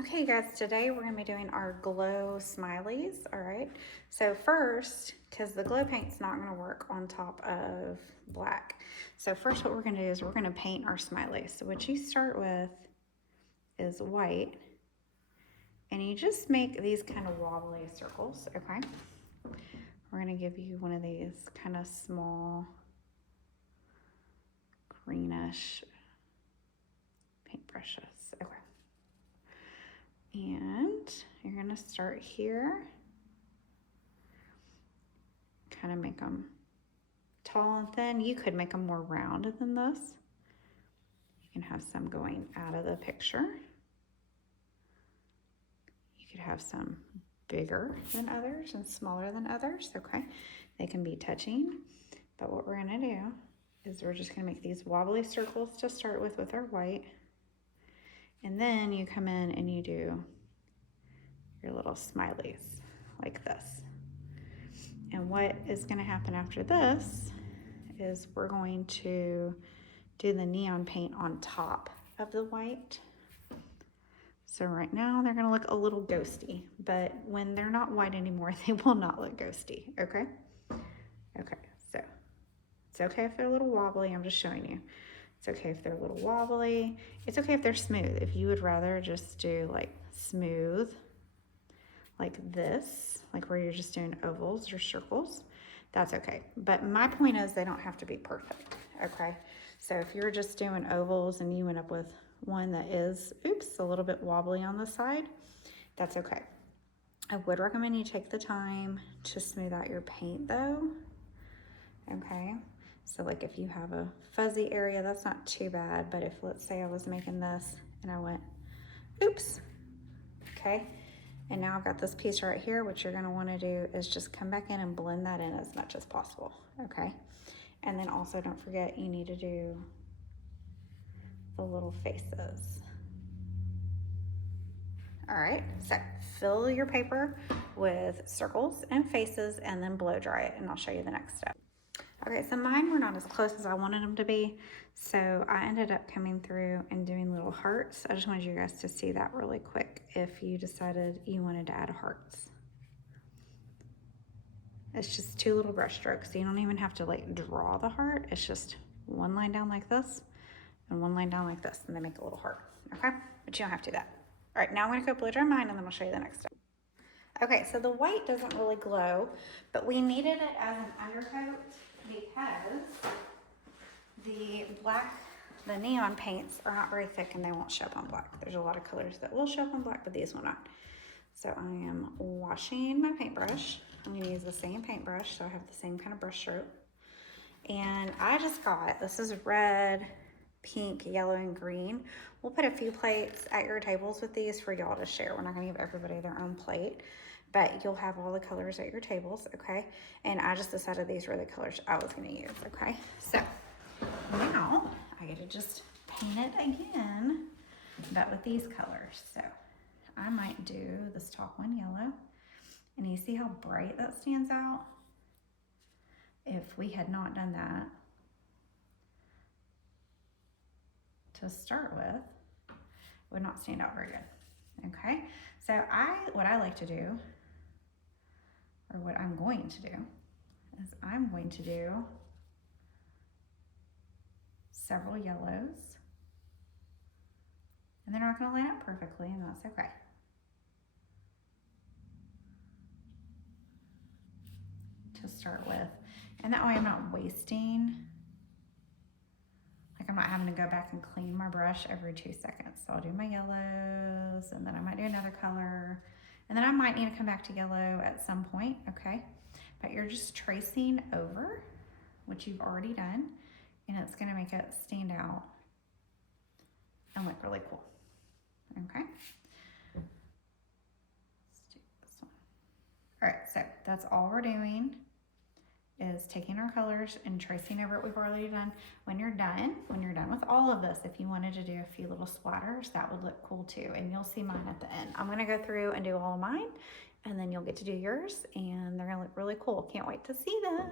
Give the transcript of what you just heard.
Okay guys, today we're gonna be doing our glow smileys, all right? So first, because the glow paint's not gonna work on top of black. So first what we're gonna do is we're gonna paint our smileys. So what you start with is white, and you just make these kind of wobbly circles, okay? We're gonna give you one of these kind of small greenish paintbrushes, okay. And you're gonna start here. Kind of make them tall and thin. You could make them more rounded than this. You can have some going out of the picture. You could have some bigger than others and smaller than others, okay? They can be touching, but what we're gonna do is we're just gonna make these wobbly circles to start with our white. And then you come in and you do your little smileys like this. And what is gonna happen after this is we're going to do the neon paint on top of the white. So right now they're gonna look a little ghosty, but when they're not white anymore, they will not look ghosty, okay? Okay, so it's okay if they're a little wobbly, I'm just showing you. It's okay if they're a little wobbly. It's okay if they're smooth. If you would rather just do like smooth, like this, like where you're just doing ovals or circles, that's okay. But my point is they don't have to be perfect, okay? So if you're just doing ovals and you end up with one that is, oops, a little bit wobbly on the side, that's okay. I would recommend you take the time to smooth out your paint though, okay? So like if you have a fuzzy area, that's not too bad, but if let's say I was making this and I went, oops, okay? And now I've got this piece right here. What you're gonna wanna do is just come back in and blend that in as much as possible, okay? And then also don't forget you need to do the little faces. All right, so fill your paper with circles and faces and then blow dry it, and I'll show you the next step. Okay, so mine were not as close as I wanted them to be, so I ended up coming through and doing little hearts. I just wanted you guys to see that really quick if you decided you wanted to add hearts. It's just 2 little brush strokes, so you don't even have to like draw the heart. It's just one line down like this and one line down like this, and they make a little heart, okay? But you don't have to do that. All right, now I'm gonna go blow dry mine and then I'll show you the next step. Okay, so the white doesn't really glow, but we needed it as an undercoat because the neon paints are not very thick and they won't show up on black. There's a lot of colors that will show up on black, but these will not. So I am washing my paintbrush. I'm gonna use the same paintbrush, so I have the same kind of brush stroke. And I just got, this is red, pink, yellow, and green. We'll put a few plates at your tables with these for y'all to share. We're not gonna give everybody their own plate, but you'll have all the colors at your tables, okay? And I just decided these were the colors I was gonna use, okay? So now I get to just paint it again, but with these colors. So I might do this top one yellow, and you see how bright that stands out? If we had not done that to start with, it would not stand out very good, okay? So what I like to do, or what I'm going to do, is I'm going to do several yellows, and they're not gonna line up perfectly, and that's okay. To start with, and that way I'm not wasting, like I'm not having to go back and clean my brush every 2 seconds. So I'll do my yellows, and then I might do another color, and then I might need to come back to yellow at some point, okay? But you're just tracing over what you've already done, and it's gonna make it stand out and look really cool, okay? Let's do this one. All right, so that's all we're doing is taking our colors and tracing over what we've already done. When you're done with all of this, if you wanted to do a few little splatters, that would look cool too, and you'll see mine at the end. I'm gonna go through and do all of mine, and then you'll get to do yours, and they're gonna look really cool. Can't wait to see them.